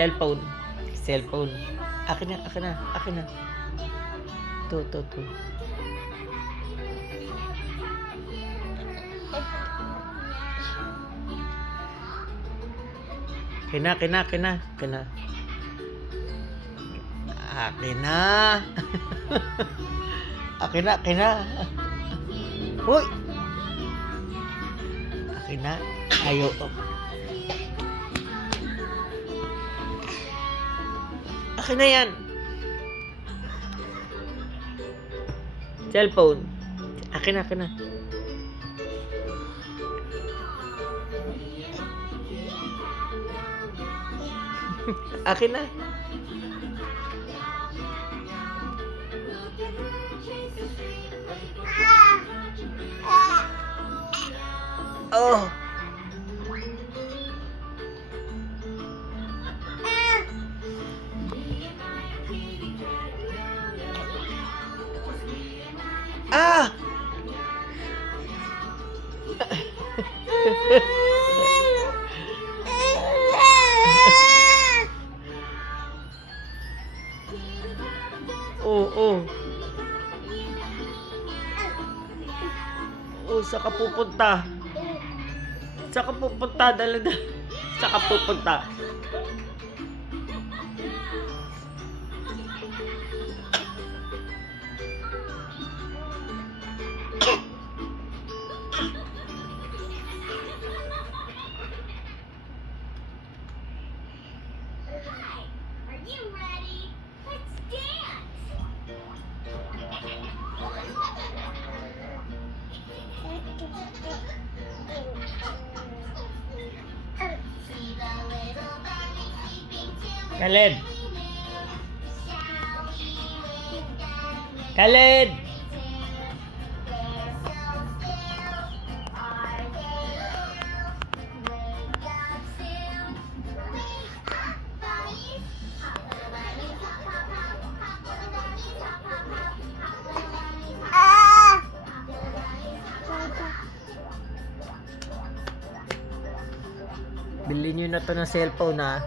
Cellphone. Cellphone. Akin na, akin na, akin na. To. Kina. Akin na. Akin na. Uy! Akin na. Ayaw. Akin na yan. Cellphone. Akin na. Akin na. Oh. Ah! Oh. Oh, saka pupunta. Dala. Saka pupunta. Are you ready? Let's dance! See the little bunny sleeping till Khaled. shall we wake up? Khaled. They're so still. Are they ill? Wake up soon. Wake up, bunnies. Hop, little bunnies, hop, hop, hop. Hop, little bunnies, hop, hop, hop. Hop, little bunnies, hop, hop, hop. Hop, little bunnies, hop, hop, hop. Bilhin nyo na to ng cellphone, ha.